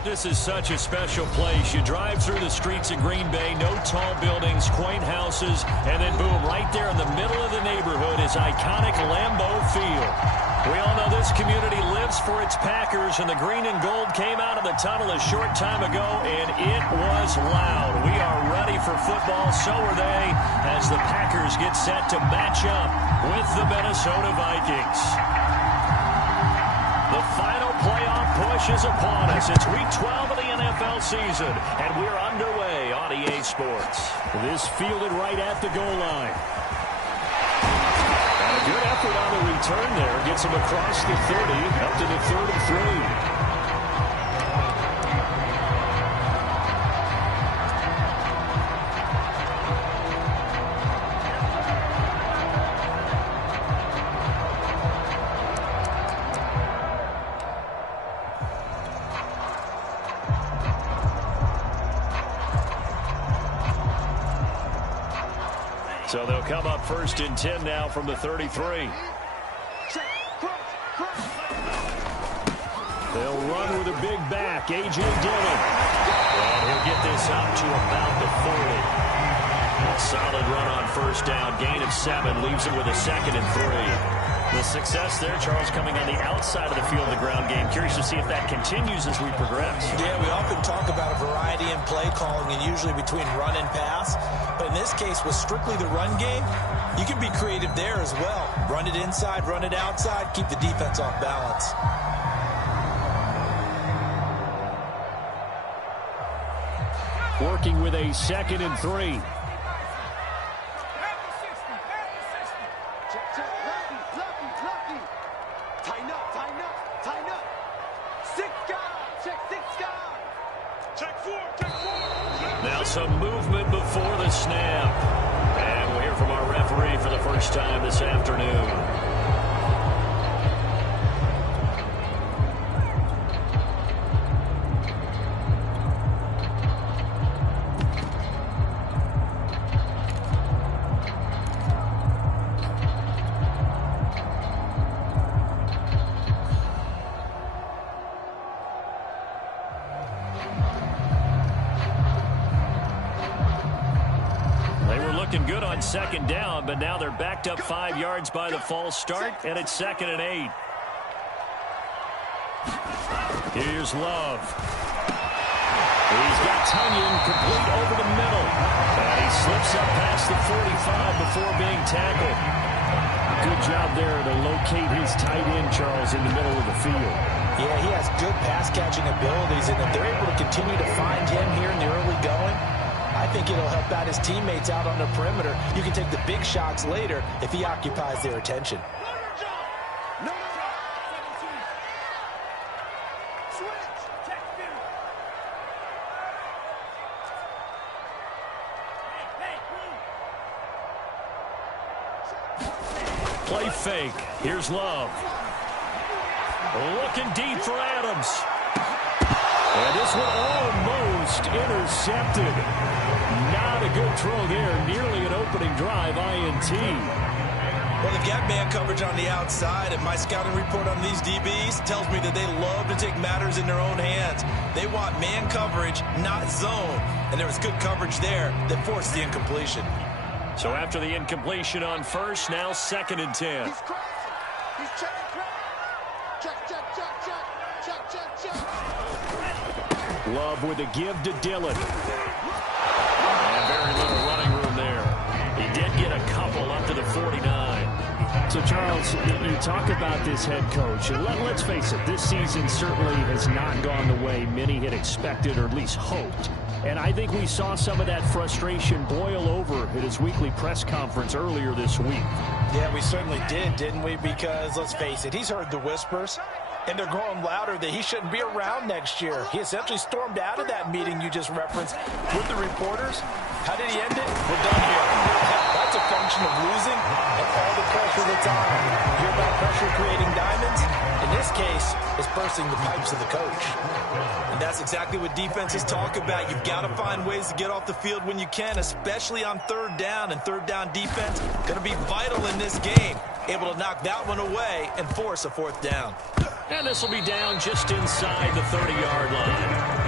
This is such a special place. You drive through the streets of Green Bay, no tall buildings, quaint houses, and then boom, right there in the middle of the neighborhood is iconic Lambeau Field. We all know this community lives for its Packers, and the green and gold came out of the tunnel a short time ago, and it was loud. We are ready for football, so are they, as the Packers get set to match up with the Minnesota Vikings. The final playoff push is upon us. It's week 12 of the NFL season, and we're underway on EA Sports. This fielded right at the goal line. And a good effort on the return there. Gets him across the 30, up to the 3rd and 3. So they'll come up 1st and 10 now from the 33. They'll run with a big back, A.J. Dillon. And he'll get this up to about the 40. Solid run on 1st down, gain of 7, leaves him with a 2nd and 3. The success there, Charles, coming on the outside of the field of the ground game. Curious to see if that continues as we progress. Yeah, we often talk about a variety in play calling and usually between run and pass. But in this case, with strictly the run game, you can be creative there as well. Run it inside, run it outside, keep the defense off balance. Working with a 2nd and 3. Now some movement before the snap. And we'll hear from our referee for the first time this afternoon. Looking good on 2nd down, but now they're backed up 5 yards by the false start, and it's 2nd and 8. Here's Love. He's got Tunyon complete over the middle, and he slips up past the 45 before being tackled. Good job there to locate his tight end, Charles, in the middle of the field. Yeah, he has good pass-catching abilities, and if they're able to continue to find him here in the early going, I think it'll help out his teammates out on the perimeter. You can take the big shots later if he occupies their attention. Play fake. Here's Love. Looking deep for Adams. And this one almost intercepted. Not a good throw there. Nearly an opening drive, INT. Well, they've got man coverage on the outside, and my scouting report on these DBs tells me that they love to take matters in their own hands. They want man coverage, not zone. And there was good coverage there that forced the incompletion. So after the incompletion on 1st, now 2nd and 10. He's crossing. He's checking. Check. Love with a give to Dillon. And very little running room there. He did get a couple up to the 49. So, Charles, you talk about this head coach. And let's face it, this season certainly has not gone the way many had expected or at least hoped. And I think we saw some of that frustration boil over at his weekly press conference earlier this week. Yeah, we certainly did, didn't we? Because, let's face it, he's heard the whispers, and they're growing louder that he shouldn't be around next year. He essentially stormed out of that meeting you just referenced with the reporters. How did he end it? We're done here. That's a function of losing and all the pressure that's on. You hear about pressure creating diamonds? In this case, it's bursting the pipes of the coach. And that's exactly what defenses talk about. You've got to find ways to get off the field when you can, especially on third down. And third down defense going to be vital in this game. Able to knock that one away and force a fourth down. And this will be down just inside the 30-yard line.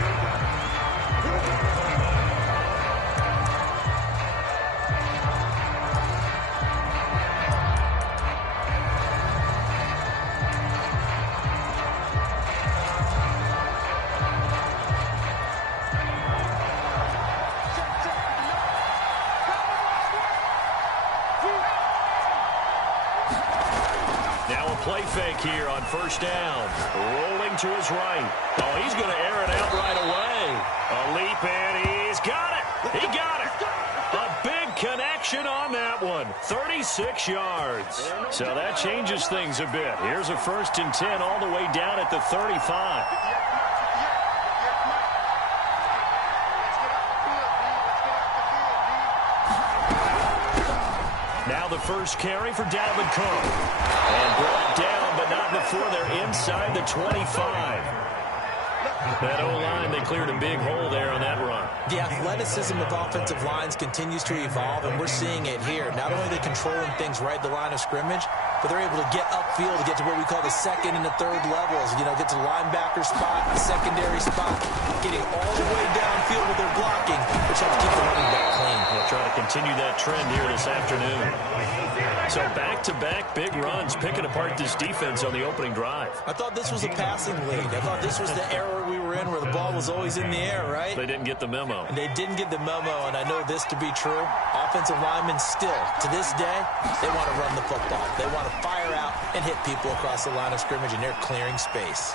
Play fake here on first down. Rolling to his right. Oh, he's going to air it out right away. A leap, and he's got it. He got it. A big connection on that one. 36 yards. So that changes things a bit. Here's a 1st and 10 all the way down at the 35. Now the first carry for Dalvin Cook. And brought down, but not before they're inside the 25. That O-line, they cleared a big hole there on that run. The athleticism of offensive lines continues to evolve, and we're seeing it here. Not only are they controlling things right at the line of scrimmage, but they're able to get upfield to get to what we call the second and the third levels. You know, get to the linebacker spot, the secondary spot, getting all the way downfield with their blocking, which helps keep the running back clean. They'll try to continue that trend here this afternoon. So back-to-back big runs, picking apart this defense on the opening drive. I thought this was a passing lead. I thought this was the era we were in where the ball was always in the air, right? They didn't get the memo. And they didn't get the memo, and I know this to be true. Offensive linemen still, to this day, they want to run the football. They want to fire out and hit people across the line of scrimmage, and they're clearing space.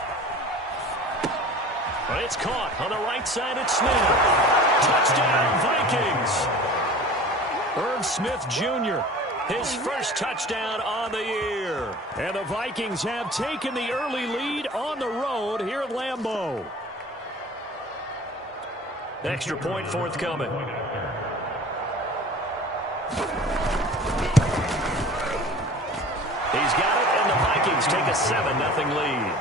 But it's caught on the right side at Smith. Touchdown, Vikings. Irv Smith Jr., his first touchdown on the year. And the Vikings have taken the early lead on the road here at Lambeau. Extra point forthcoming. He's got it, and the Vikings take a 7-0 lead.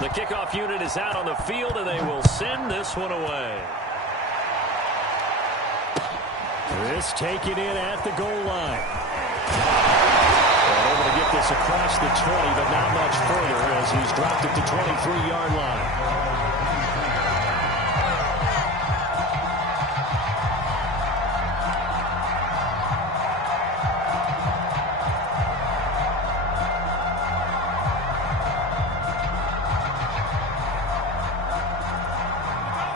The kickoff unit is out on the field, and they will send this one away. This taken in at the goal line. And able to get this across the 20, but not much further as he's dropped at the 23-yard line.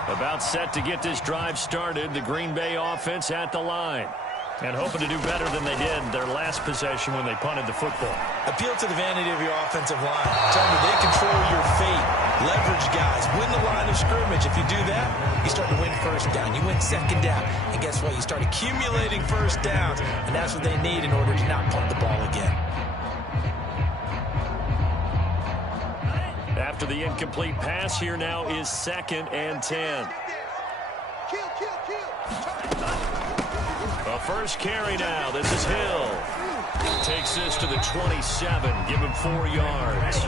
About set to get this drive started. The Green Bay offense at the line. And hoping to do better than they did their last possession when they punted the football. Appeal to the vanity of your offensive line. Tell them they control your fate. Leverage guys. Win the line of scrimmage. If you do that, you start to win first down. You win second down. And guess what? You start accumulating first downs. And that's what they need in order to not punt the ball again. After the incomplete pass, here now is 2nd and 10. A first carry now. This is Hill. Takes this to the 27. Give him 4 yards.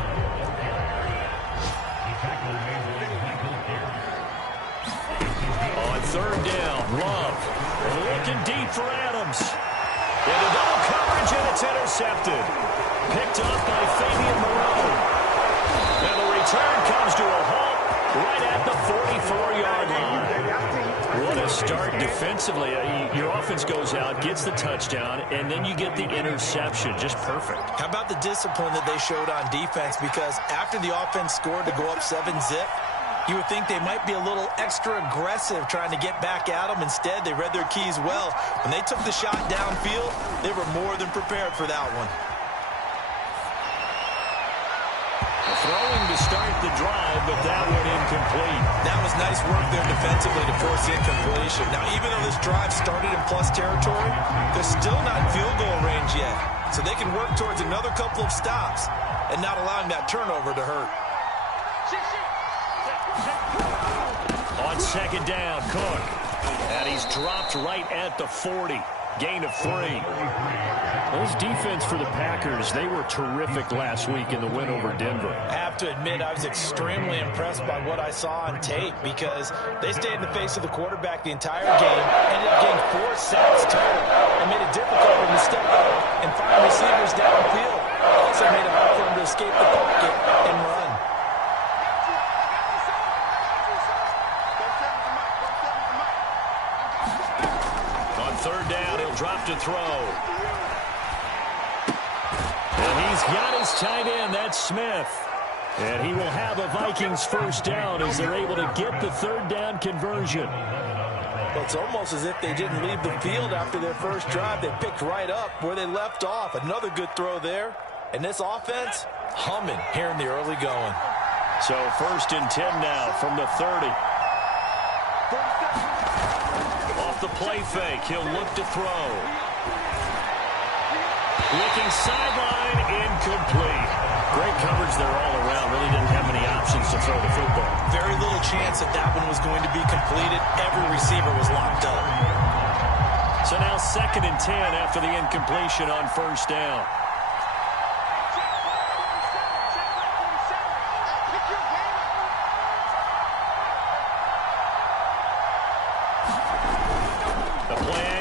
On 3rd down, Love looking deep for Adams. Into double coverage, and it's intercepted. Picked up by Fabian Moreau. And the return comes to a halt right at the 44-yard line. What a start defensively. Your offense goes out, gets the touchdown, and then you get the interception. Just perfect. How about the discipline that they showed on defense? Because after the offense scored to go up 7-zip, you would think they might be a little extra aggressive trying to get back at them. Instead, they read their keys well. When they took the shot downfield, they were more than prepared for that one. A throwing to start the drive, but that one incomplete. That was nice work there defensively to force the incompletion. Now, even though this drive started in plus territory, they're still not in field goal range yet. So they can work towards another couple of stops and not allowing that turnover to hurt. On second down, Cook. And he's dropped right at the 40. Gain of 3. Those defense for the Packers, they were terrific last week in the win over Denver. I have to admit, I was extremely impressed by what I saw on tape because they stayed in the face of the quarterback the entire game, ended up getting 4 sacks total, and made it difficult for him to step up and find receivers downfield. Also made it hard for him to escape the pocket and run. Third down, he'll drop to throw. And he's got his tight end, that's Smith. And he will have a Vikings first down as they're able to get the third down conversion. Well, it's almost as if they didn't leave the field after their first drive. They picked right up where they left off. Another good throw there. And this offense, humming here in the early going. So first and 10 now from the 30. The play fake. He'll look to throw. Looking sideline, incomplete. Great coverage there all around. Really didn't have many options to throw the football. Very little chance that that one was going to be completed. Every receiver was locked up. So now second and 10 after the incompletion on first down.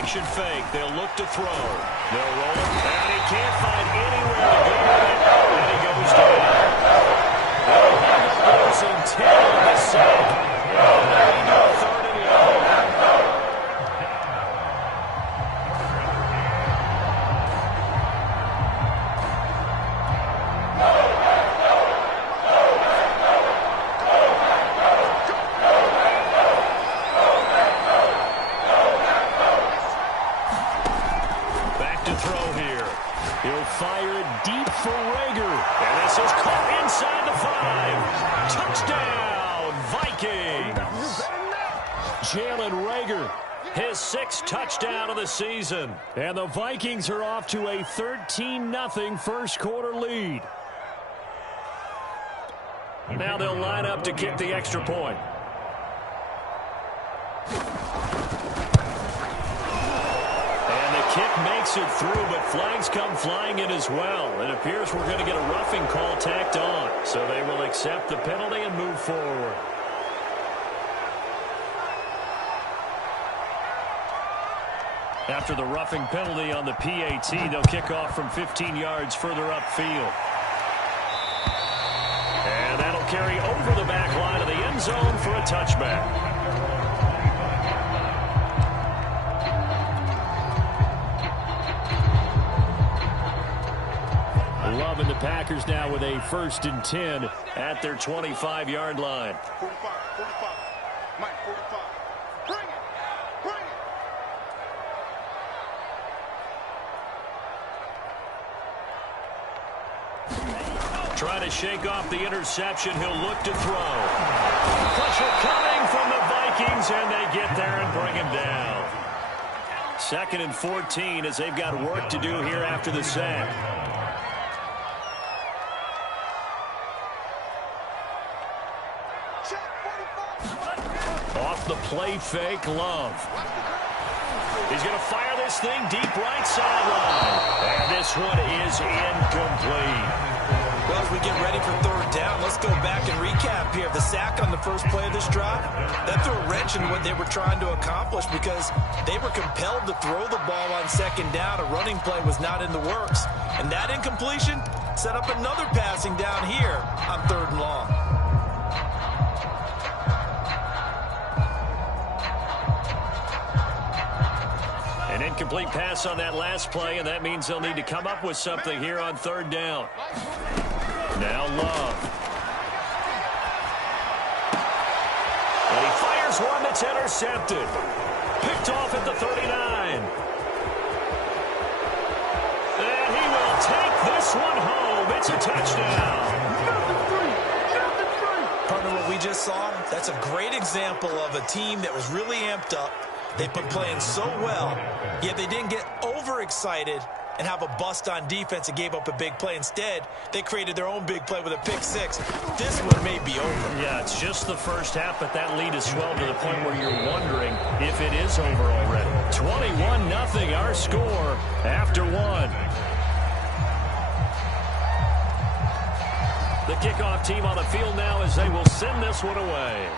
Fake. They'll look to throw. They'll roll it, and he can't find anywhere to go with it, and he goes down. They'll have it losing 10 on the sack. They do third and long. Fire it deep for Rager. And this is caught inside the 5. Touchdown, Vikings. Jalen Rager, his 6th touchdown of the season. And the Vikings are off to a 13-0 first quarter lead. Now they'll line up to kick the extra point. Kick makes it through, but flags come flying in as well. It appears we're going to get a roughing call tacked on. So they will accept the penalty and move forward. After the roughing penalty on the PAT, they'll kick off from 15 yards further upfield. And that'll carry over the back line of the end zone for a touchback. Love and the Packers now with a 1st and 10 at their 25-yard line. 45. Mike, 45. Bring it. Trying to shake off the interception. He'll look to throw. Pressure coming from the Vikings, and they get there and bring him down. 2nd and 14 as they've got work to do here after the sack. Off the play fake, Love. He's going to fire this thing deep right sideline. And this one is incomplete. Well, as we get ready for third down, let's go back and recap here. The sack on the first play of this drive, that threw a wrench in what they were trying to accomplish because they were compelled to throw the ball on second down. A running play was not in the works. And that incompletion set up another passing down here on third and long. An incomplete pass on that last play, and that means they'll need to come up with something here on third down. Now Love. And he fires one that's intercepted. Picked off at the 39. And he will take this one home. It's a touchdown. just saw, that's a great example of a team that was really amped up. They've been playing so well, yet they didn't get overexcited and have a bust on defense and gave up a big play. Instead, they created their own big play with a pick six. This one may be over. Yeah, it's just the first half, but that lead has swelled to the point where you're wondering if it is over already. 21-0 our score after one. The kickoff team on the field now as they will send this one away.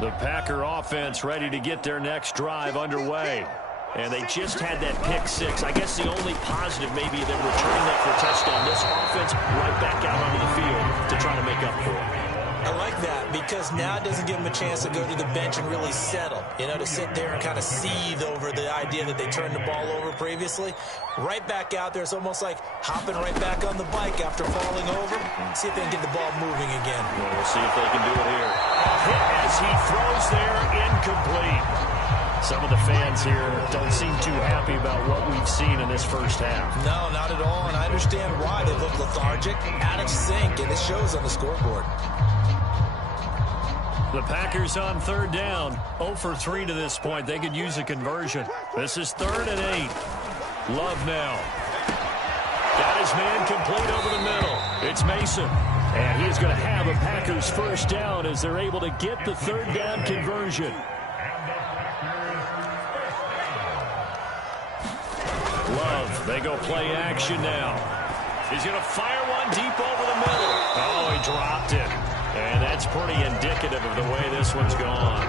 The Packer offense ready to get their next drive underway. And they just had that pick six. I guess the only positive maybe that returning that for a touchdown. This offense right back out onto the field to try to make up for it. I like that because now it doesn't give them a chance to go to the bench and really settle. You know, to sit there and kind of seethe over the idea that they turned the ball over previously. Right back out there. It's almost like hopping right back on the bike after falling over. See if they can get the ball moving again. Well, we'll see if they can do it here. A hit as he throws there, incomplete. Some of the fans here don't seem too happy about what we've seen in this first half. No, not at all, and I understand why. They look lethargic, out of sync, and it shows on the scoreboard. The Packers on third down, 0 for 3 to this point. They could use a conversion. This is 3rd and 8. Love now. Got his man complete over the middle. It's Mason. And he's going to have a Packers first down as they're able to get the third down conversion. Love, they go play action now. He's going to fire one deep over the middle. Oh, he dropped it. And that's pretty indicative of the way this one's gone.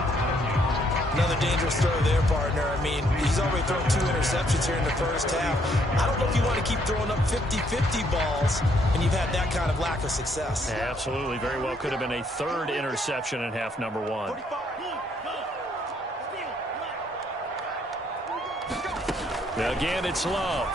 Another dangerous throw there, partner. I mean, he's already thrown 2 interceptions here in the first half. I don't know if you want to keep throwing up 50-50 balls and you've had that kind of lack of success. Yeah, absolutely. Very well could have been a 3rd interception in half number 1. Again, it's Love.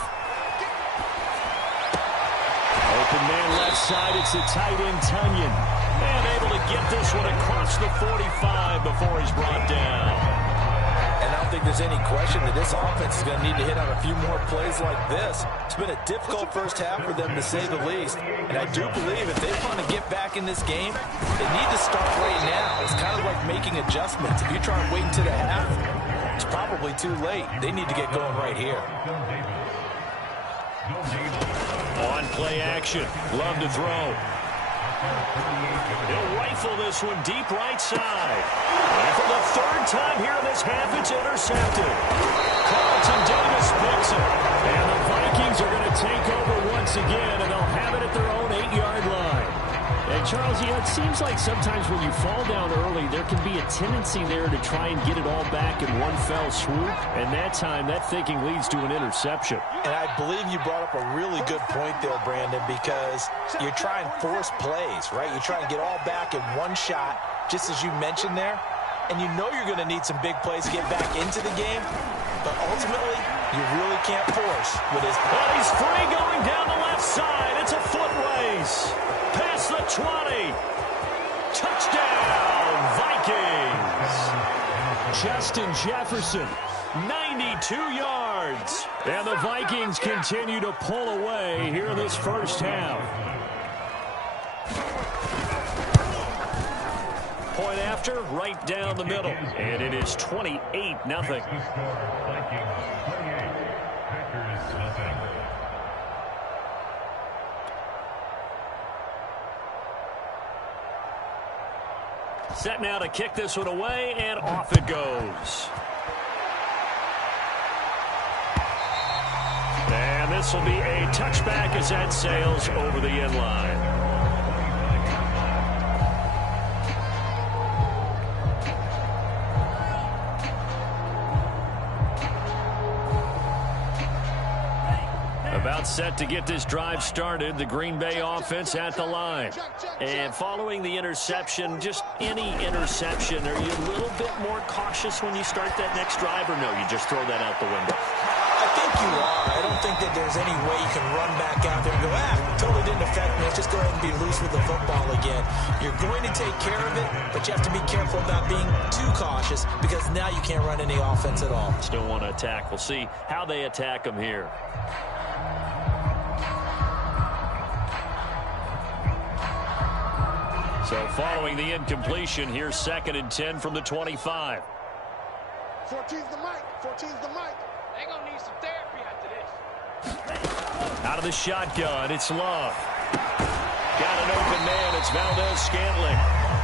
Open man left side. It's the tight end, Tunyon. And able to get this one across the 45 before he's brought down. And I don't think there's any question that this offense is going to need to hit on a few more plays like this. It's been a difficult first half for them, to say the least. And I do believe if they want to get back in this game, they need to start right now. It's kind of like making adjustments. If you try and wait until the half, it's probably too late. They need to get going right here. On play action. Love to throw. He'll rifle this one deep right side. And for the 3rd time here in this half, it's intercepted. Carlton Davis picks it. And the Vikings are going to take over once again, and they'll have it at their own 8-yard line. And Charles, you know, it seems like sometimes when you fall down early, there can be a tendency there to try and get it all back in one fell swoop. And that time, that thinking leads to an interception. And I believe you brought up a really good point there, Brandon, because you're trying to force plays, right? You try and get all back in one shot, just as you mentioned there. And you know you're going to need some big plays to get back into the game. But ultimately, you really can't force with his... Well, he's free going down the left side. It's a foot race. Past the 20. Touchdown, Vikings. Justin Jefferson, 92 yards. And the Vikings continue to pull away here in this first half. Point after, right down the middle. And it is 28-0. Set now to kick this one away, and off it goes. And this will be a touchback as that sails over the end line. About About set to get this drive started. The Green Bay offense at the line. And following the interception, just any interception, are you a little bit more cautious when you start that next drive, or no, you just throw that out the window? I think you are. I don't think that there's any way you can run back out there and go, totally didn't affect me. Let's just go ahead and be loose with the football again. You're going to take care of it, but you have to be careful about being too cautious because now you can't run any offense at all. Still want to attack. We'll see how they attack them here. So following the incompletion, here's 2nd and 10 from the 25. 14's the mic. 14's the mic. They're going to need some therapy after this. Out of the shotgun, it's Love. Got an open man, it's Valdez-Scantling.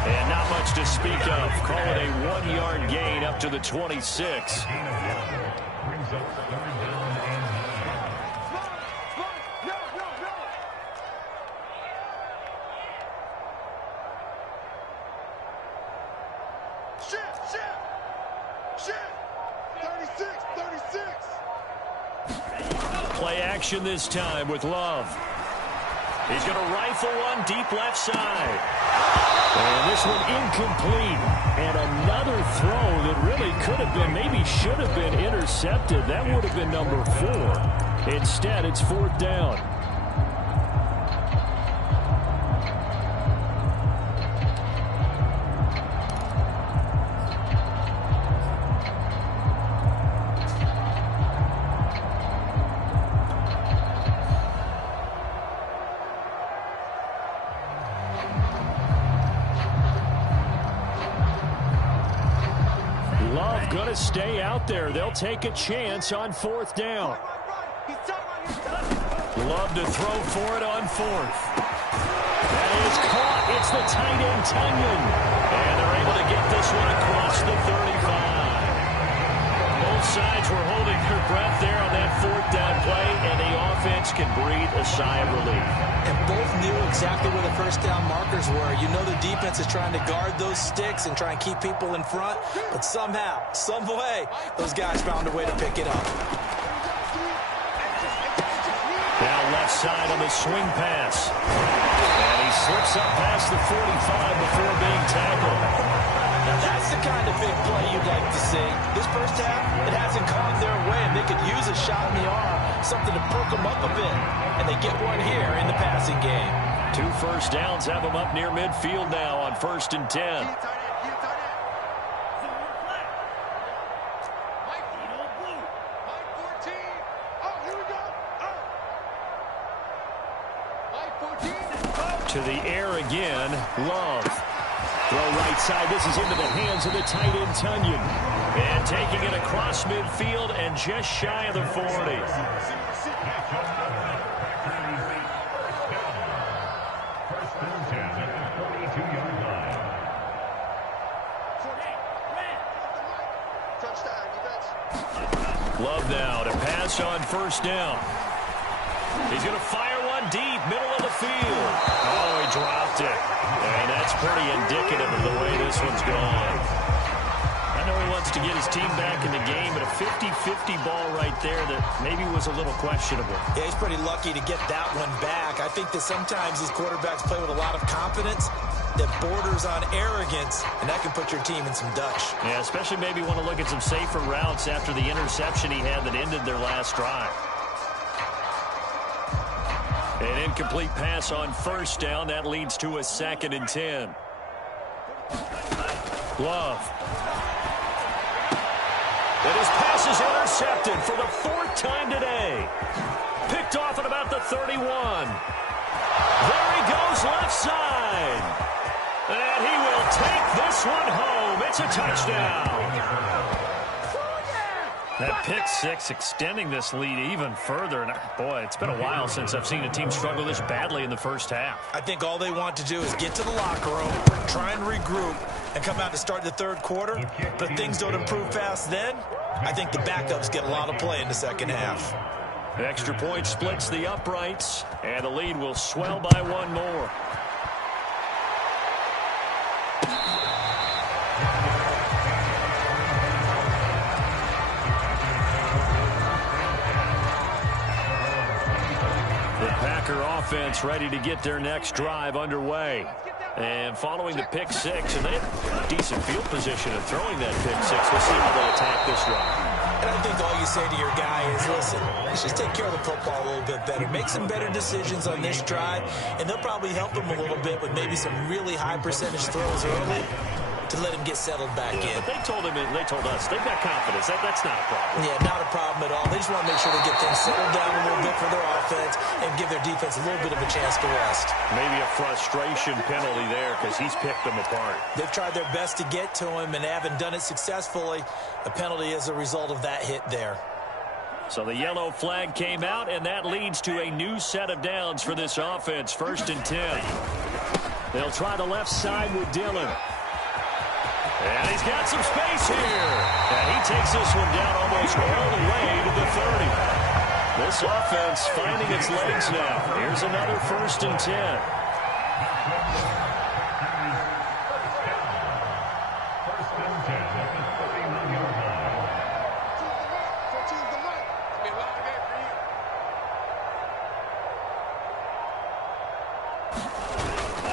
And not much to speak of. Call it a 1-yard gain up to the 26. Play action this time with Love. He's going to rifle one deep left side. And this one incomplete. And another throw that really could have been, maybe should have been intercepted. That would have been number 4. Instead, it's 4th down. Love going to stay out there. They'll take a chance on 4th down. Love to throw for it on 4th. That is caught. It's the tight end, Tunyon. And they're able to get this one across the 35. Both sides were holding their breath there on that 4th down play, and the offense can breathe a sigh of relief. And both knew exactly where the first down markers were. You know the defense is trying to guard those sticks and try and keep people in front, but somehow, some way, those guys found a way to pick it up. Now left side on the swing pass. And he slips up past the 45 before being tackled. Now that's the kind of big play you'd like to see. This first half, it hasn't gone their way, and they could use a shot in the arm, something to perk them up a bit. And they get one here in the passing game. 2 first downs have them up near midfield now on 1st and 10. To the air again, Love. Throw right side. This is into the hands of the tight end, Tunyon. And taking it across midfield and just shy of the 40. Love now to pass on 1st down. He's going to fire one deep, middle of the field. Oh, he dropped it. And that's pretty indicative of the way this one's gone. I know he wants to get his team back in the game, but a 50-50 ball right there that maybe was a little questionable. Yeah, he's pretty lucky to get that one back. I think that sometimes these quarterbacks play with a lot of confidence that borders on arrogance, and that can put your team in some Dutch. Yeah, especially maybe want to look at some safer routes after the interception he had that ended their last drive. An incomplete pass on 1st down. That leads to a 2nd and 10. Love. And his pass is intercepted for the 4th time today. Picked off at about the 31. There he goes left side. And he will take this one home. It's a touchdown. That pick 6 extending this lead even further. And boy, it's been a while since I've seen a team struggle this badly in the first half. I think all they want to do is get to the locker room, try and regroup, and come out to start the 3rd quarter. But if things don't improve fast then, I think the backups get a lot of play in the 2nd half. The extra point splits the uprights, and the lead will swell by 1 more. Packer offense ready to get their next drive underway. And following the pick six, and they have decent field position of throwing that pick six. We'll see how they attack this drive. And I think all you say to your guy is, listen, let's just take care of the football a little bit better. Make some better decisions on this drive, and they'll probably help him a little bit with maybe some really high percentage throws early to let him get settled back in. But they told us, they've got confidence. That's not a problem. Yeah, not a problem at all. They just want to make sure they get things settled down a little bit for their offense and give their defense a little bit of a chance to rest. Maybe a frustration penalty there because he's picked them apart. They've tried their best to get to him and haven't done it successfully. A penalty as a result of that hit there. So the yellow flag came out, and that leads to a new set of downs for this offense. 1st and 10. They'll try the left side with Dillon. And he's got some space here. And he takes this one down almost all the way to the 30. This offense finding its legs now. Here's another 1st and 10.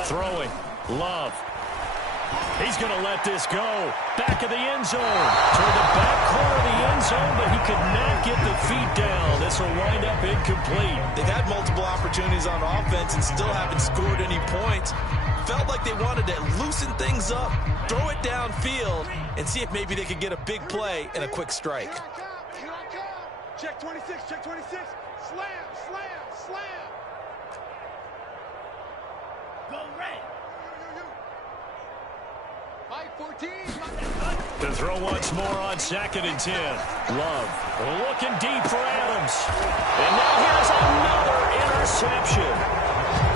Throwing. Love. He's going to let this go. Back of the end zone. Toward the back corner of the end zone, but he could not get the feet down. This will wind up incomplete. They've had multiple opportunities on offense and still haven't scored any points. Felt like they wanted to loosen things up, throw it downfield, and see if maybe they could get a big play and a quick strike. Here I come. Check 26, check 26. Slam, slam, slam. Go red. Mike 14. To throw once more on 2nd and 10. Love looking deep for Adams. And now here's another interception.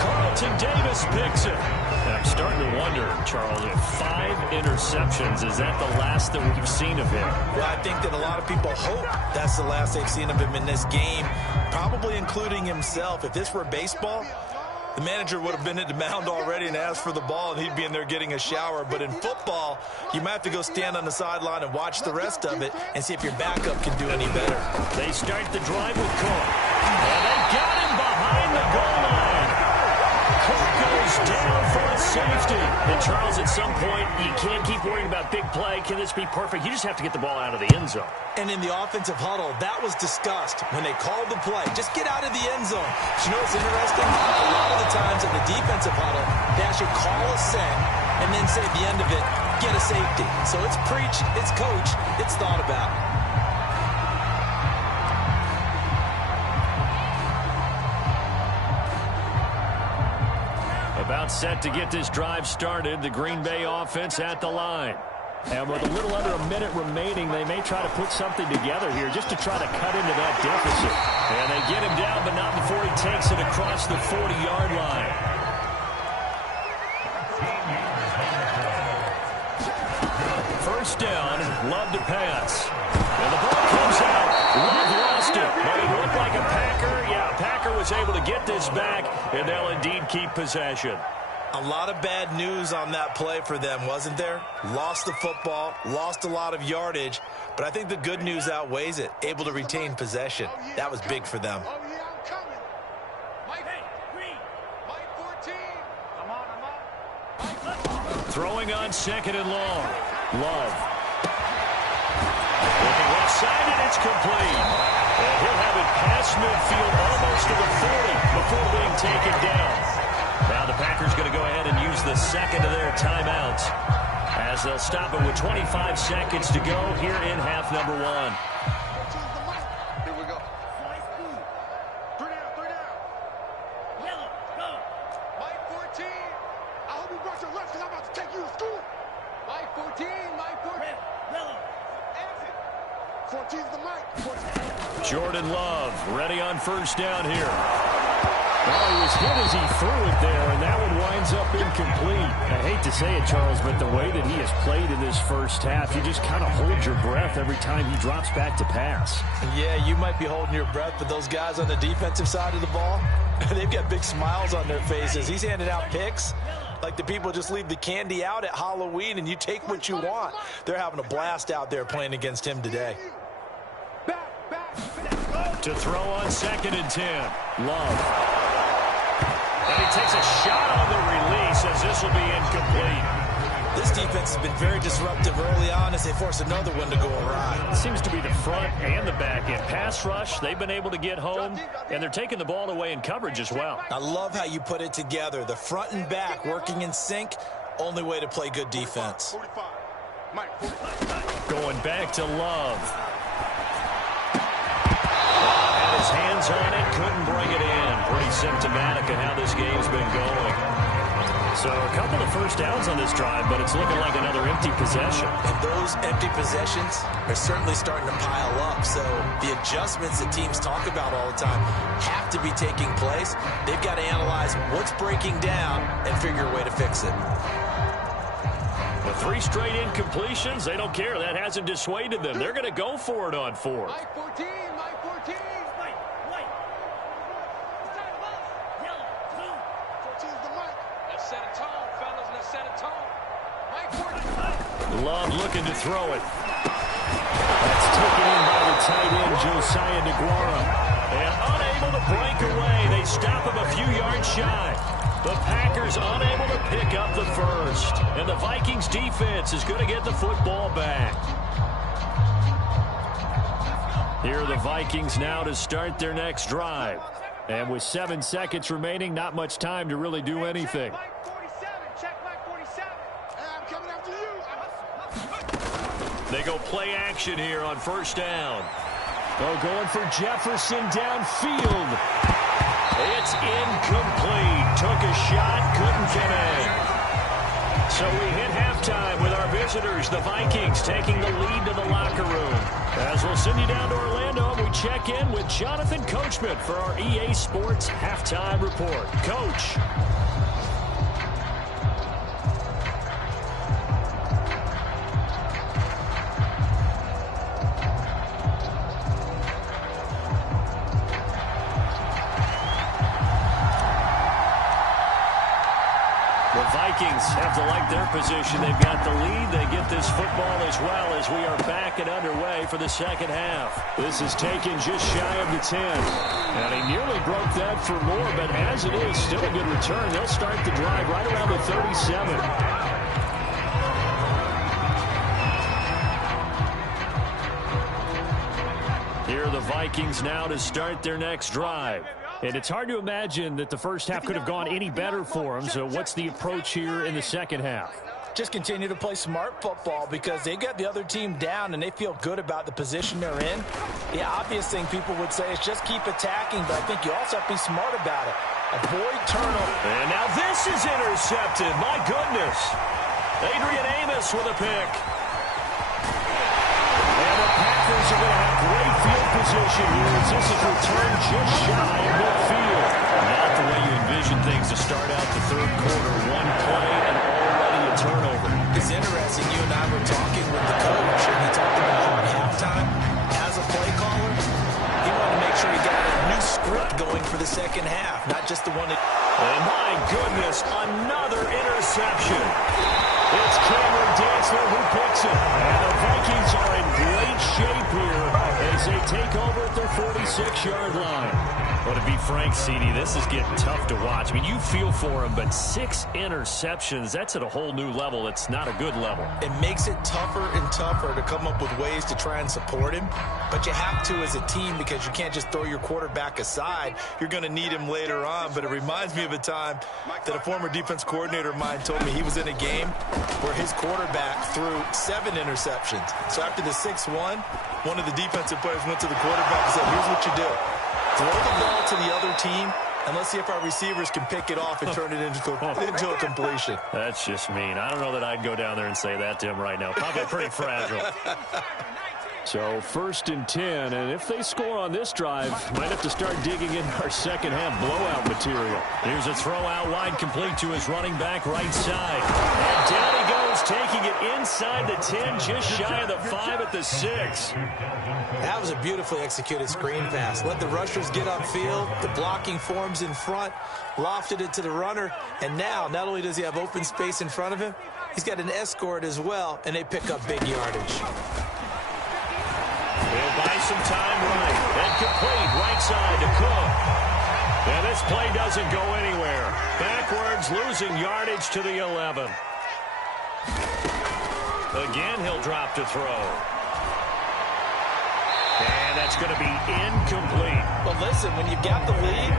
Carlton Davis picks it. And I'm starting to wonder, Charles, if 5 interceptions, is that the last that we've seen of him? Well, I think that a lot of people hope that's the last they've seen of him in this game, probably including himself. If this were baseball, the manager would have been at the mound already and asked for the ball, and he'd be in there getting a shower. But in football, you might have to go stand on the sideline and watch the rest of it and see if your backup can do any better. They start the drive with Cook. And they got him behind the goal line. Cook goes down for a safety. And Charles, at some point, you can't keep worrying about big play. Can this be perfect? You just have to get the ball out of the end zone. And in the offensive huddle, that was discussed when they called the play. Just get out of the end zone. But you know what's interesting? A lot of the times in the defensive huddle, they actually call a set and then say at the end of it, get a safety. So it's preached, it's coached, it's thought about. About set to get this drive started, the Green Bay offense at the line. And with a little under a minute remaining, they may try to put something together here just to try to cut into that deficit. And they get him down, but not before he takes it across the 40-yard line. First down, Love to pass. And the ball comes out. Love lost it, but it looked like a Packer. Yeah, Packer was able to get this back, and they'll indeed keep possession. A lot of bad news on that play for them, wasn't there? Lost the football, lost a lot of yardage, but I think the good news outweighs it. Able to retain possession. That was big for them. Oh, yeah, I'm coming. Mike Green. Mike 14. Come on, I'm up. Throwing on 2nd and long. Love. Looking left side, and it's complete. And he'll have it past midfield almost to the 40 before being taken down. Now the Packers going to go ahead and use the second of their timeouts as they'll stop it with 25 seconds to go here in half number 1. 14's the mic. Here we go. Three down. Yellow, go. Mike 14. I hope you brought your lunch because I'm about to take you to school. Mike 14. Mike 14. Red, yellow. Exit. 14's the mic. 14. Jordan Love ready on first down here. Well, he was hit as he threw it there, and that one winds up incomplete. I hate to say it, Charles, but the way that he has played in this first half, you just kind of hold your breath every time he drops back to pass. Yeah, you might be holding your breath, but those guys on the defensive side of the ball, they've got big smiles on their faces. He's handing out picks like the people just leave the candy out at Halloween and you take what you want. They're having a blast out there playing against him today. Back. To throw on 2nd and 10. Love. And he takes a shot on the release as this will be incomplete. This defense has been very disruptive early on as they force another one to go awry. It seems to be the front and the back end. Pass rush, they've been able to get home, and they're taking the ball away in coverage as well. I love how you put it together. The front and back working in sync, only way to play good defense. Going back to Love. And his hands on it, couldn't bring it in. Pretty symptomatic of how this game's been going. So a couple of first downs on this drive, but it's looking like another empty possession. And those empty possessions are certainly starting to pile up. So the adjustments that teams talk about all the time have to be taking place. They've got to analyze what's breaking down and figure a way to fix it. With 3 straight incompletions, they don't care. That hasn't dissuaded them. They're going to go for it on 4th. Mike 14, Mike 14. White. Yellow, blue. 14's the mic. Let's set a tone, fellas. Let's set a tone. Mike 14. Love looking to throw it. That's taken in by the tight end, Josiah DeGuara. And unable to break away. They stop him a few yards shy. The Packers unable to pick up the first. And the Vikings defense is going to get the football back. Here are the Vikings now to start their next drive. And with 7 seconds remaining, not much time to really do anything. Mike 47. Check Mike 47. Hey, I'm coming after you. They go play action here on first down. Oh, going for Jefferson downfield. It's incomplete. Took a shot, couldn't get in. So we hit halftime with our visitors, the Vikings, taking the lead to the locker room. As we'll send you down to Orlando, we check in with Jonathan Coachman for our EA Sports Halftime Report. Coach. Vikings have to like their position. They've got the lead. They get this football as well as we are back and underway for the second half. This is taken just shy of the 10. And he nearly broke that for more, but as it is, still a good return. They'll start the drive right around the 37. Here are the Vikings now to start their next drive. And it's hard to imagine that the first half could have gone any better for them. So what's the approach here in the second half? Just continue to play smart football because they got the other team down and they feel good about the position they're in. The obvious thing people would say is just keep attacking, but I think you also have to be smart about it. Avoid turnover. And now this is intercepted. My goodness. Adrian Amos with a pick. And the Packers are going to have great field position here as this is returned just shy of midfield. Not the way you envision things to start out the third quarter. One play and already a turnover. It's interesting. You and I were talking with the coach, and he talked about how at halftime, as a play caller, he wanted to make sure he got a new script going for the second half, not just the one that... And my goodness, another interception. It's Cameron Dantzler who picks it. And the Vikings are in great shape here as they take over at their 46-yard line. Well, to be frank, CD, this is getting tough to watch. I mean, you feel for him, but 6 interceptions, that's at a whole new level. It's not a good level. It makes it tougher and tougher to come up with ways to try and support him. But you have to as a team because you can't just throw your quarterback aside. You're going to need him later on. But it reminds me of a time that a former defense coordinator of mine told me he was in a game where his quarterback threw 7 interceptions. So after the 6-1, one of the defensive players went to the quarterback and said, here's what you do. Throw the ball to the other team, and let's see if our receivers can pick it off and turn it into a completion. That's just mean. I don't know that I'd go down there and say that to him right now. Probably pretty fragile. So 1st and 10, and if they score on this drive, might have to start digging in our second half blowout material. Here's a throw out wide, complete to his running back right side. And down he goes, taking it inside the 10, just shy of the 5 at the 6. That was a beautifully executed screen pass. Let the rushers get upfield. The blocking forms in front, lofted it to the runner, and now not only does he have open space in front of him, he's got an escort as well, and they pick up big yardage. They'll buy some time right. And complete right side to Cook. And this play doesn't go anywhere. Backwards, losing yardage to the 11. Again, he'll drop to throw. And that's going to be incomplete. Well, listen, when you've got the lead,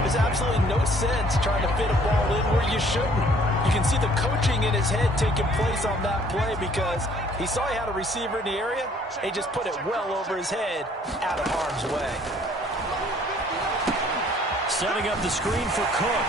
there's absolutely no sense trying to fit a ball in where you shouldn't. You can see the coaching in his head taking place on that play because he saw he had a receiver in the area. He just put it well over his head, out of harm's way. Setting up the screen for Cook.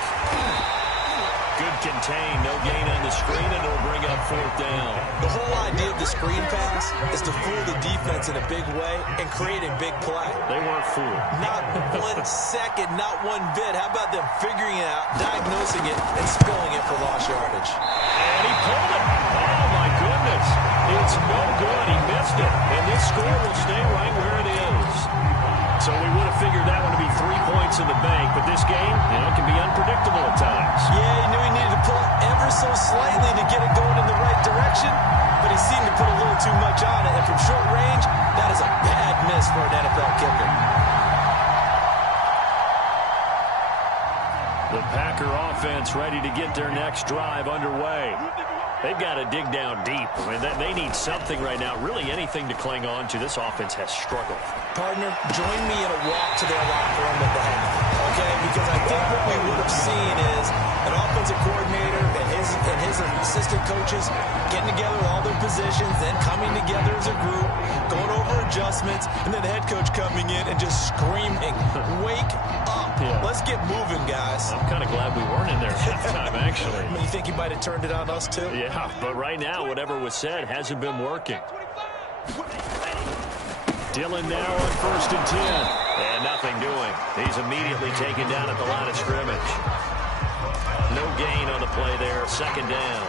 Good contain, no gain on the screen, and it'll bring up 4th down. The whole idea of the screen pass is to fool the defense in a big way and create a big play. They weren't fooled. Not 1 second, not one bit. How about them figuring it out, diagnosing it, and spilling it for lost yardage? And he pulled it. Oh, my goodness. It's no good. He missed it. And this score will stay right where it is. So we would have figured that one to be 3 points in the bank, but this game, can be unpredictable at times. Yeah, he knew he needed to pull it ever so slightly to get it going in the right direction, but he seemed to put a little too much on it, and from short range, that is a bad miss for an NFL kicker. The Packer offense ready to get their next drive underway. They've got to dig down deep. I mean, they need something right now, really anything to cling on to. This offense has struggled. Partner, join me in a walk to their locker room at the half, okay? Because I think what we would have seen is an offensive coordinator and his assistant coaches getting together all their positions, then coming together as a group, going over adjustments, and then the head coach coming in and just screaming, "Wake up. Yeah. Let's get moving, guys." I'm kind of glad we weren't in there at halftime, actually. You think he might have turned it on us, too? Yeah, but right now, whatever was said hasn't been working. Dillon now on 1st and 10. And nothing doing. He's immediately taken down at the line of scrimmage. No gain on the play there. 2nd down.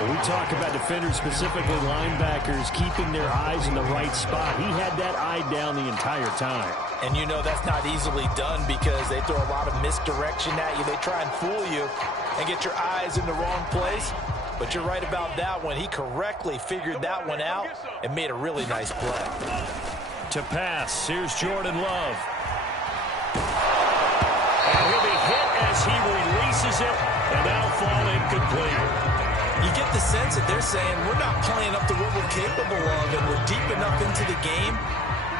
When we talk about defenders, specifically linebackers, keeping their eyes in the right spot. He had that eye down the entire time. And that's not easily done because they throw a lot of misdirection at you. They try and fool you and get your eyes in the wrong place. But you're right about that one. He correctly figured that one out and made a really nice play. To pass, here's Jordan Love. And he'll be hit as he releases it, and that'll fall incomplete. You get the sense that they're saying we're not playing up to what we're capable of, and we're deep enough into the game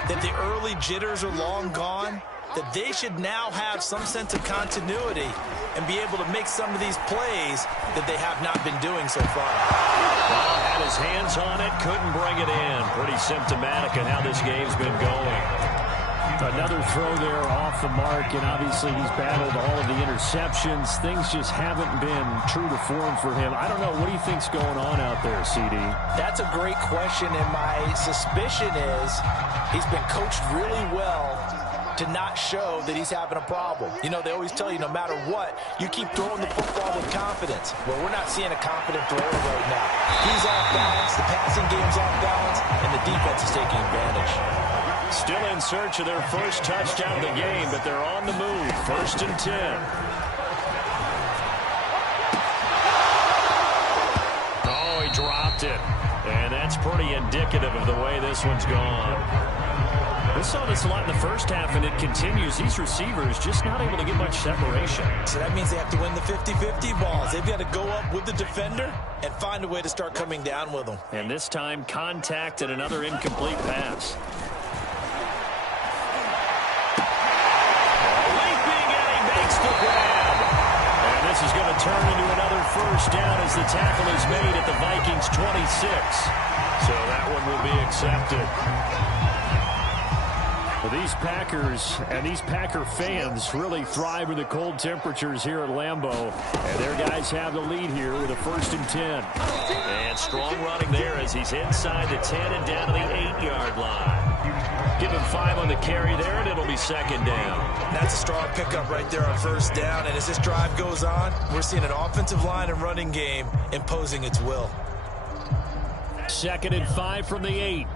that the early jitters are long gone, that they should now have some sense of continuity and be able to make some of these plays that they have not been doing so far. Well, had his hands on it, couldn't bring it in. Pretty symptomatic of how this game's been going. Another throw there off the mark, and obviously he's battled all of the interceptions. Things just haven't been true to form for him. I don't know. What do you think's going on out there, CD? That's a great question, and my suspicion is he's been coached really well to not show that he's having a problem. They always tell you no matter what, you keep throwing the football with confidence. Well, we're not seeing a confident thrower right now. He's off balance, the passing game's off balance, and the defense is taking advantage. Still in search of their first touchdown of the game, but they're on the move. 1st and 10. Oh, he dropped it. And that's pretty indicative of the way this one's gone. We saw this a lot in the first half, and it continues. These receivers just not able to get much separation. So that means they have to win the 50-50 balls. They've got to go up with the defender and find a way to start coming down with them. And this time, contact and another incomplete pass. Leaping, and he makes the grab. And this is going to turn into another 1st down as the tackle is made at the Vikings' 26. So that one will be accepted. Well, these Packers and these Packer fans really thrive in the cold temperatures here at Lambeau. And their guys have the lead here with a 1st and 10. And strong running there as he's inside the 10 and down to the 8-yard line. Give him 5 on the carry there, and it'll be 2nd down. That's a strong pickup right there on 1st down. And as this drive goes on, we're seeing an offensive line and running game imposing its will. 2nd and 5 from the 8.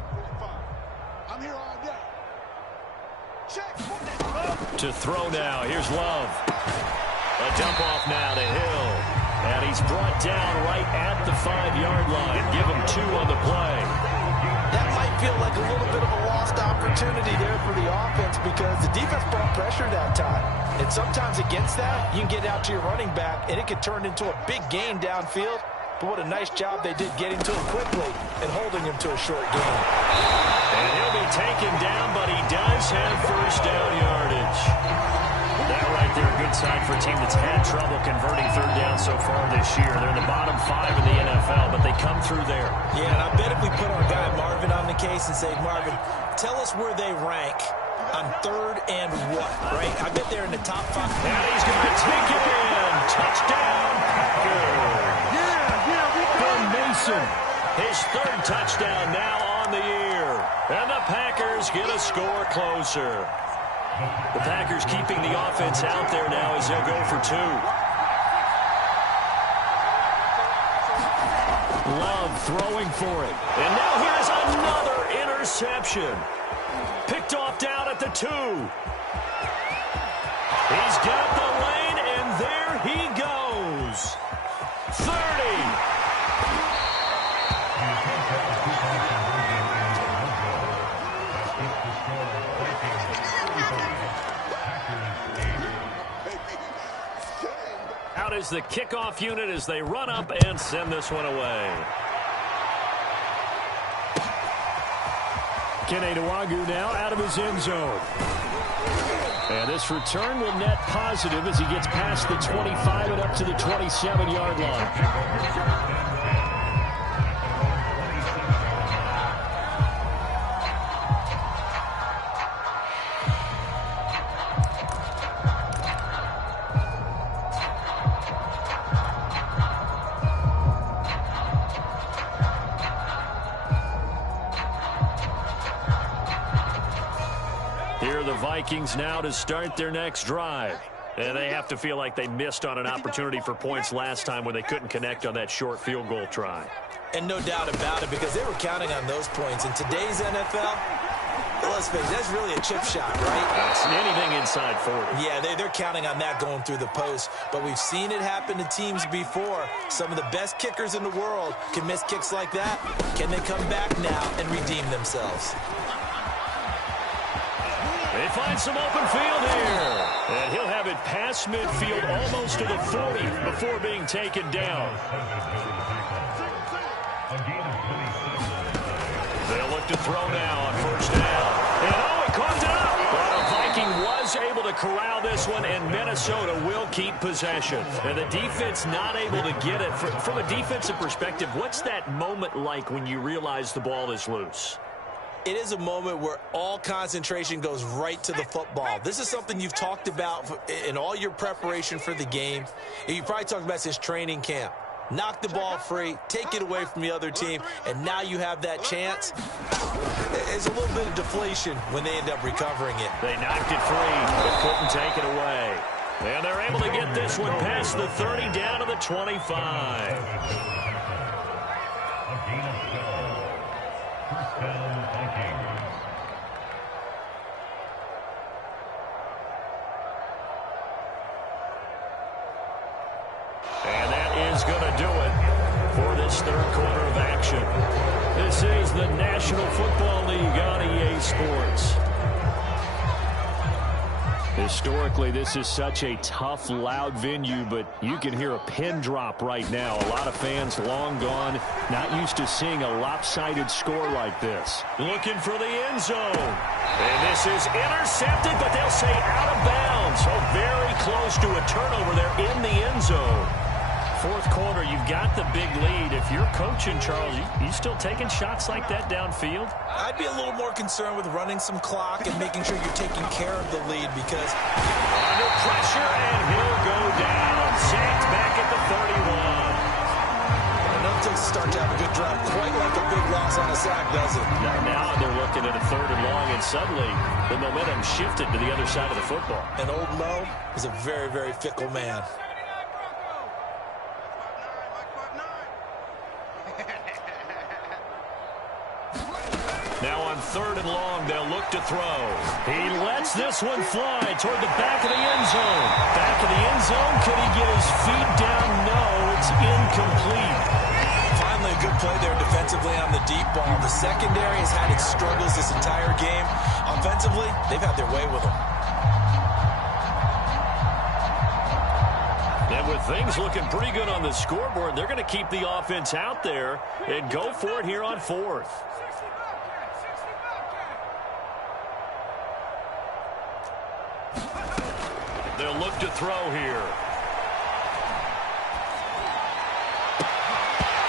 I'm here all day. Check. To throw now. Here's Love. A dump off now to Hill. And he's brought down right at the 5-yard line. Give him 2 on the play. That might feel like a little bit of a lost opportunity there for the offense because the defense brought pressure that time. And sometimes against that, you can get out to your running back, and it can turn into a big gain downfield. But what a nice job they did getting to him quickly and holding him to a short gain. And he'll be taken down, but he does have first down yardage. That right there, a good sign for a team that's had trouble converting third down so far this year. They're in the bottom 5 in the NFL, but they come through there. Yeah, and I bet if we put our guy Marvin on the case and say, Marvin, tell us where they rank on third and what, right? I bet they're in the top 5. And he's going to take it in. Touchdown, Packers. Ben Mason. His third touchdown now on the year. And the Packers get a score closer. The Packers keeping the offense out there now as they'll go for 2. Love throwing for it. And now here's another interception. Picked off down at the 2. He's got the lane, and there he goes. 30. Out is the kickoff unit as they run up and send this one away. Kene Nwangwu now out of his end zone. And this return will net positive as he gets past the 25 and up to the 27-yard line. Here are the Vikings now to start their next drive. And they have to feel like they missed on an opportunity for points last time when they couldn't connect on that short field goal try. And no doubt about it, because they were counting on those points. In today's NFL, let's face it, that's really a chip shot, right? That's anything inside 40. Yeah, they're counting on that going through the post. But we've seen it happen to teams before. Some of the best kickers in the world can miss kicks like that. Can they come back now and redeem themselves? They find some open field here. And he'll have it past midfield almost to the 40 before being taken down. They'll look to throw now on first down. And he caught it up. But the Viking was able to corral this one, and Minnesota will keep possession. And the defense not able to get it. From a defensive perspective, what's that moment like when you realize the ball is loose? It is a moment where all concentration goes right to the football. This is something you've talked about in all your preparation for the game. And you probably talked about since training camp. Knock the ball free, take it away from the other team, and now you have that chance. There's a little bit of deflation when they end up recovering it. They knocked it free, but couldn't take it away. And they're able to get this one past the 30 down to the 25. And that is going to do it for this third quarter of action. This is the National Football League on EA Sports. Historically, this is such a tough, loud venue, but you can hear a pin drop right now. A lot of fans long gone, not used to seeing a lopsided score like this. Looking for the end zone. And this is intercepted, but they'll say out of bounds. So very close to a turnover there in the end zone. Fourth quarter, you've got the big lead. If you're coaching, Charles, you still taking shots like that downfield? I'd be a little more concerned with running some clock and making sure you're taking care of the lead because under pressure, and he'll go down. Sacked back at the 31. And it takes a start to have a good drive, quite like a big loss on a sack, does it? Now they're looking at a third and long, and suddenly the momentum shifted to the other side of the football. And old Mo is a very, very fickle man. Now on third and long, they'll look to throw. He lets this one fly toward the back of the end zone. Back of the end zone. Could he get his feet down? No, it's incomplete. Finally a good play there defensively. defensively on the deep ball. The secondary has had its struggles this entire game. Offensively, they've had their way with them. And with things looking pretty good on the scoreboard, they're going to keep the offense out there and go for it here on fourth. They'll look to throw here.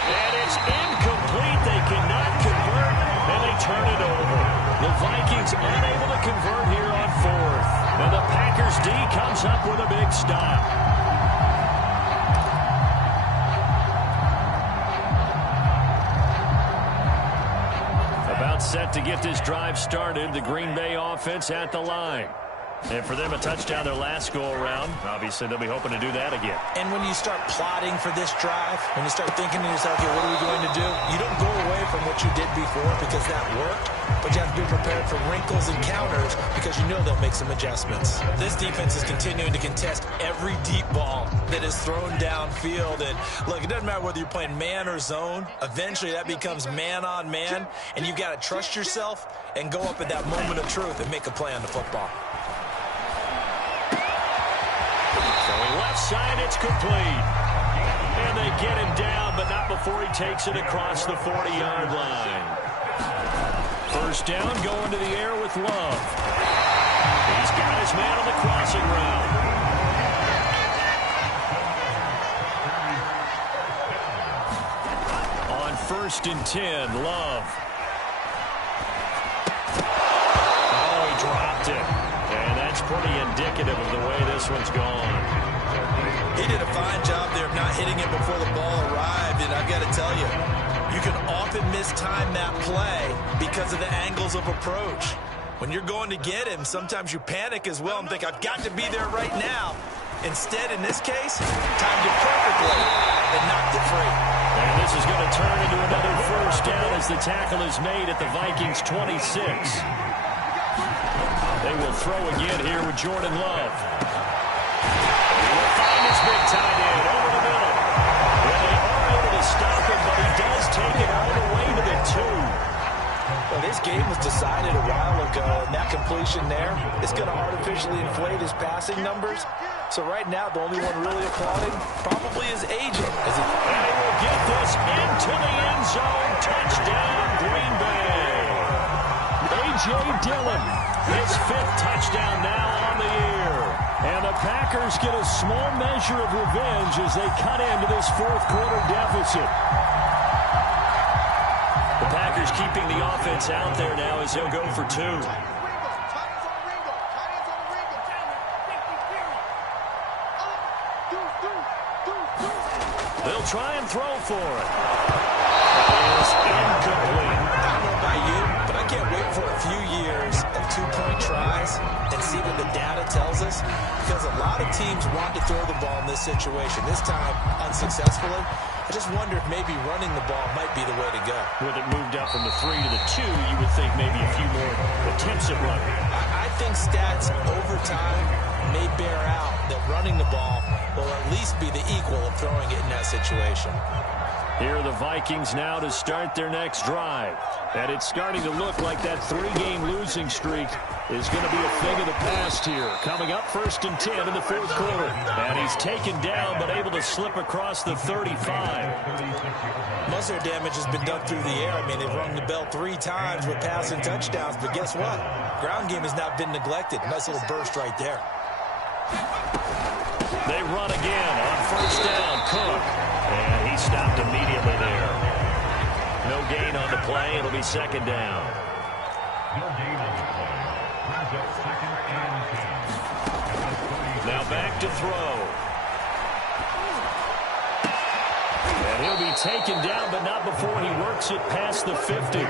And it's incomplete. They cannot convert, and they turn it over. The Vikings unable to convert here on fourth. And the Packers D comes up with a big stop. About set to get this drive started. The Green Bay offense at the line. And for them, a touchdown their last go-around. Obviously, they'll be hoping to do that again. And when you start plotting for this drive, when you start thinking to yourself, okay, what are we going to do? You don't go away from what you did before because that worked, but you have to be prepared for wrinkles and counters because you know they'll make some adjustments. This defense is continuing to contest every deep ball that is thrown downfield. And look, it doesn't matter whether you're playing man or zone. Eventually, that becomes man on man, and you've got to trust yourself and go up at that moment of truth and make a play on the football. Left side, it's complete. And they get him down, but not before he takes it across the 40-yard line. First down, going to the air with Love. He's got his man on the crossing route. On 1st and 10, Love. Oh, he dropped it. And that's pretty indicative of the way this one's gone. He did a fine job there of not hitting it before the ball arrived, and I've got to tell you, you can often mistime that play because of the angles of approach. When you're going to get him, sometimes you panic as well and think, I've got to be there right now. Instead, in this case, timed it perfectly and knocked it free. And this is going to turn into another first down as the tackle is made at the Vikings' 26. They will throw again here with Jordan Love. This big tight end over the middle. And they are able to stop him, but he does take it all the way to the 2. Well, this game was decided a while ago, and that completion there is going to artificially inflate his passing numbers. So right now, the only one really applauding probably is agent. And he will get this into the end zone. Touchdown, Green Bay. A.J. Dillon, his 5th touchdown now on the year. And the Packers get a small measure of revenge as they cut into this 4th quarter deficit. The Packers keeping the offense out there now as they'll go for 2. They'll try and throw for it. That is incomplete. I don't know about you, but I can't wait for a few years of 2-point tries and see what the data tells us, because a lot of teams want to throw the ball in this situation. This time, unsuccessfully. I just wonder if maybe running the ball might be the way to go. With it moved up from the 3 to the 2, you would think maybe a few more attempts at running. I think stats over time may bear out that running the ball will at least be the equal of throwing it in that situation. Here are the Vikings now to start their next drive. And it's starting to look like that 3-game losing streak is going to be a thing of the past here. Coming up 1st and 10 in the 4th quarter. And he's taken down but able to slip across the 35. Most of their damage has been done through the air. I mean, they've rung the bell 3 times with passing touchdowns. But guess what? Ground game has not been neglected. Nice little burst right there. They run again on 1st down. Cook. And he stopped immediately there. No gain on the play. It'll be 2nd down. Now back to throw. And he'll be taken down, but not before he works it past the 50.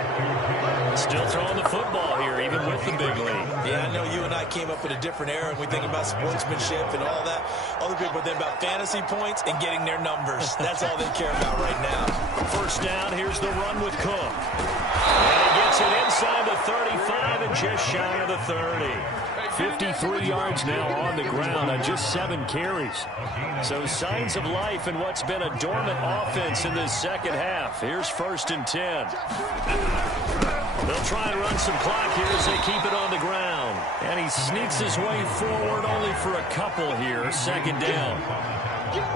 Still throwing the football here, even with the big lead. Yeah, I know you and I came up in a different era, and we think about sportsmanship and all that. Other people think about fantasy points and getting their numbers. That's all they care about right now. 1st down, here's the run with Cook. And he gets it inside the 35 and just shy of the 30. 53 yards now on the ground on just 7 carries. So signs of life in what's been a dormant offense in this second half. Here's 1st and 10. They'll try and run some clock here as they keep it on the ground. And he sneaks his way forward only for a couple here. 2nd down.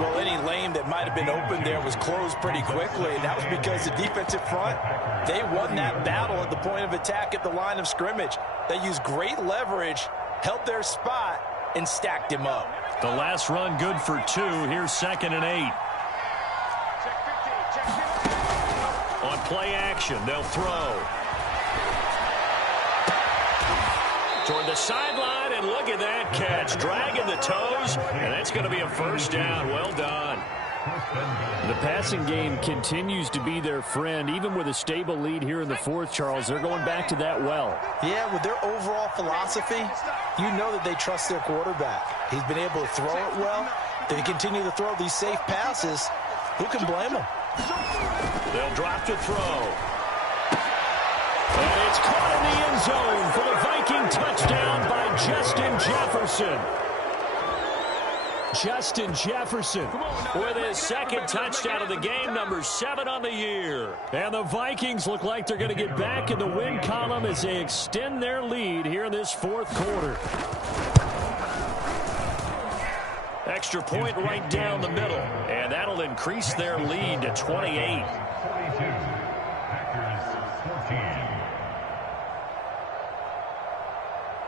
Well, any lane that might have been open there was closed pretty quickly, and that was because the defensive front, they won that battle at the point of attack at the line of scrimmage. They used great leverage, held their spot, and stacked him up. The last run good for 2. Here's 2nd and 8. On play action, they'll throw. Toward the sideline, and look at that catch. Dragging the toes, and that's going to be a 1st down. Well done. The passing game continues to be their friend. Even with a stable lead here in the 4th, Charles, they're going back to that well. Yeah, with their overall philosophy, you know that they trust their quarterback. He's been able to throw it well. They continue to throw these safe passes. Who can blame them? They'll drop to throw. And it's caught in the end zone for the Viking touchdown by Justin Jefferson. Justin Jefferson with his 2nd touchdown of the game, number 7 on the year. And the Vikings look like they're going to get back in the win column as they extend their lead here in this 4th quarter. Extra point right down the middle, and that'll increase their lead to 28.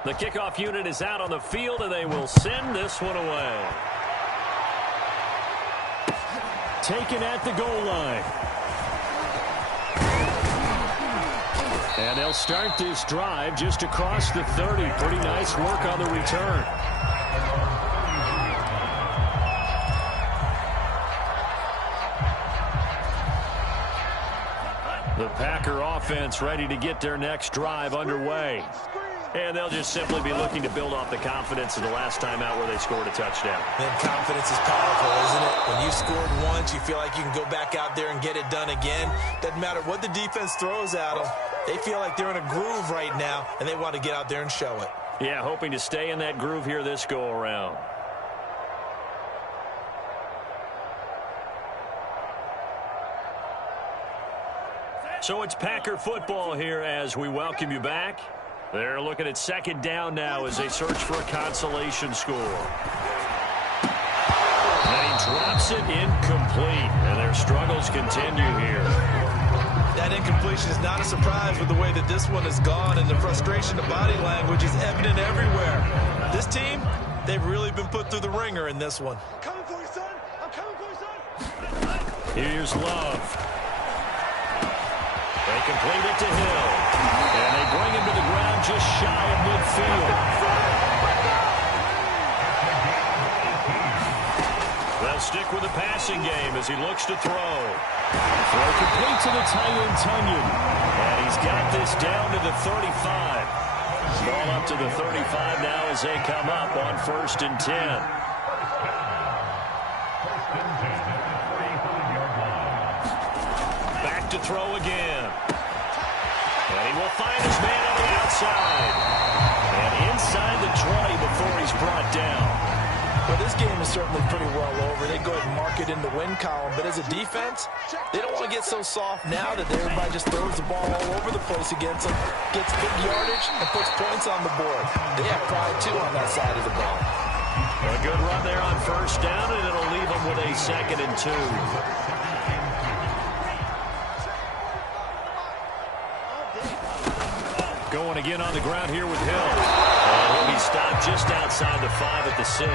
The kickoff unit is out on the field, and they will send this one away. Taken at the goal line. And they'll start this drive just across the 30. Pretty nice work on the return. The Packer offense ready to get their next drive underway. And they'll just simply be looking to build off the confidence of the last time out where they scored a touchdown. And confidence is powerful, isn't it? When you scored once, you feel like you can go back out there and get it done again. Doesn't matter what the defense throws at them. They feel like they're in a groove right now, and they want to get out there and show it. Yeah, hoping to stay in that groove here this go-around. So it's Packer football here as we welcome you back. They're looking at 2nd down now as they search for a consolation score. And he drops it incomplete, and their struggles continue here. That incompletion is not a surprise with the way that this one has gone, and the frustration of body language is evident everywhere. This team, they've really been put through the ringer in this one. I'm coming for you, son. I'm coming for you, son. Here's Love. They complete it to Hill. And they bring him to the ground just shy of midfield. They'll stick with the passing game as he looks to throw. Throw complete to the tight end, Tunyon. And he's got this down to the 35. Ball up to the 35 now as they come up on 1st and 10. Back to throw again. And he will find his man on the outside. And inside the 20 before he's brought down. Well, this game is certainly pretty well over. They go ahead and mark it in the win column. But as a defense, they don't want to get so soft now that everybody just throws the ball all over the place against them, gets big yardage, and puts points on the board. They have pride, too, on that side of the ball. A good run there on 1st down, and it'll leave them with a 2nd and 2. Going again on the ground here with Hill. And he'll be stopped just outside the 5 at the 6.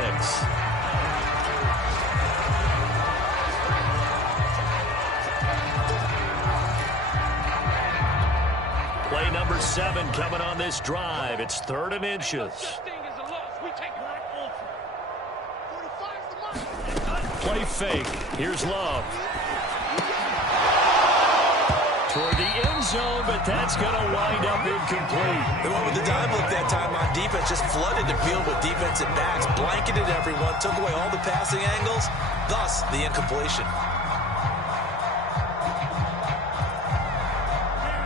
Play number 7 coming on this drive. It's 3rd and inches. Play fake. Here's Love. Toward the end zone, but that's going to wind up incomplete. The one with the dime look that time on defense just flooded the field with defensive backs, blanketed everyone, took away all the passing angles, thus the incompletion.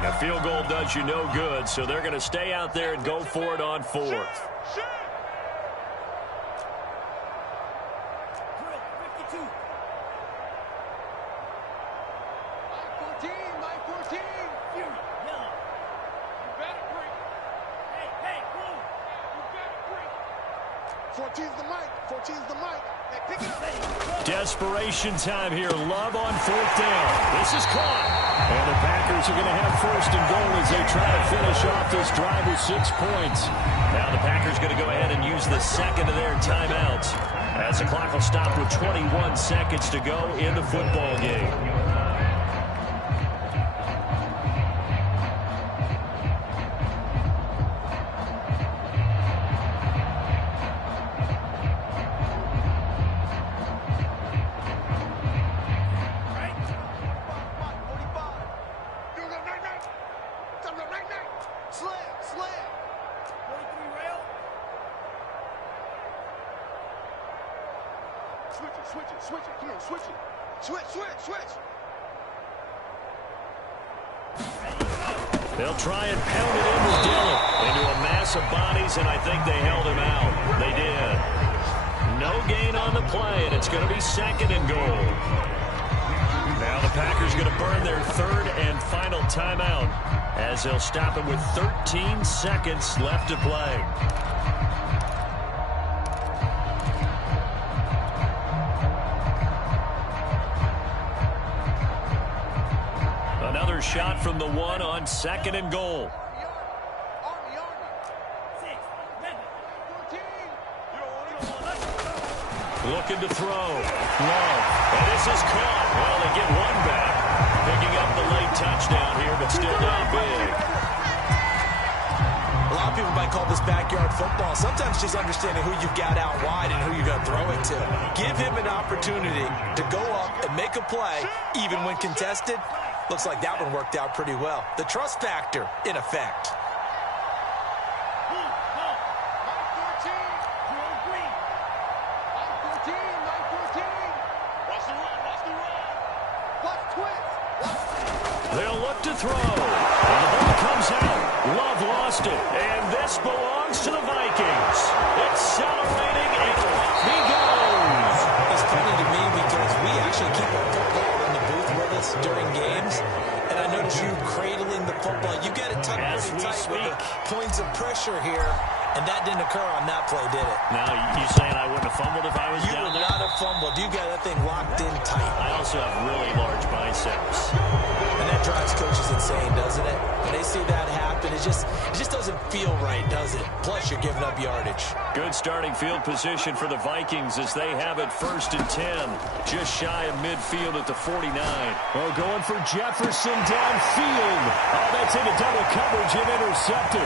A field goal does you no good, so they're going to stay out there and go for it on 4th. 14's the mic. 14's the mic. Hey, pick it up. Desperation time here. Love on fourth down. This is caught. And the Packers are going to have first and goal as they try to finish off this drive with 6 points. Now the Packers going to go ahead and use the second of their timeouts as the clock will stop with 21 seconds to go in the football game. Switch it. Come on, switch it. Switch. They'll try and pound it in with Dillon into a mass of bodies, and I think they held him out. They did. No gain on the play, and it's going to be second and goal. Now the Packers going to burn their third and final timeout as they'll stop it with 13 seconds left to play. Another shot from the one on second and goal. Looking to throw. Love. And this is caught. Well, they get one back. Picking up the late touchdown here, but still not big. A lot of people might call this backyard football. Sometimes just understanding who you've got out wide and who you're going to throw it to. Give him an opportunity to go up and make a play, even when contested. Looks like that one worked out pretty well. The trust factor in effect. They'll look to throw. And the ball comes out. Love lost it. And this belongs to the Vikings. Accelerating, and off he goes. It's funny to me because we actually keep our football in the booth with us during games. And I notice you cradling the football. You get it tucked pretty tight with the points of pressure here. And that didn't occur on that play, did it? Now, you saying I wouldn't have fumbled if I was You down would there? not have fumbled. You got that thing locked in tight. I also have really large biceps. And that drives coaches insane, doesn't it? When they see that happen, it just doesn't feel right, does it? Plus, you're giving up yardage. Good starting field position for the Vikings as they have it 1st and 10. Just shy of midfield at the 49. Well, going for Jefferson downfield. Oh, that's into double coverage and intercepted.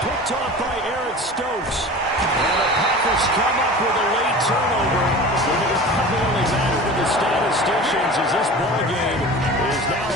Picked off by Eric Stokes. And the Packers come up with a late turnover. So it'll probably only matter to the statisticians as this ball game is now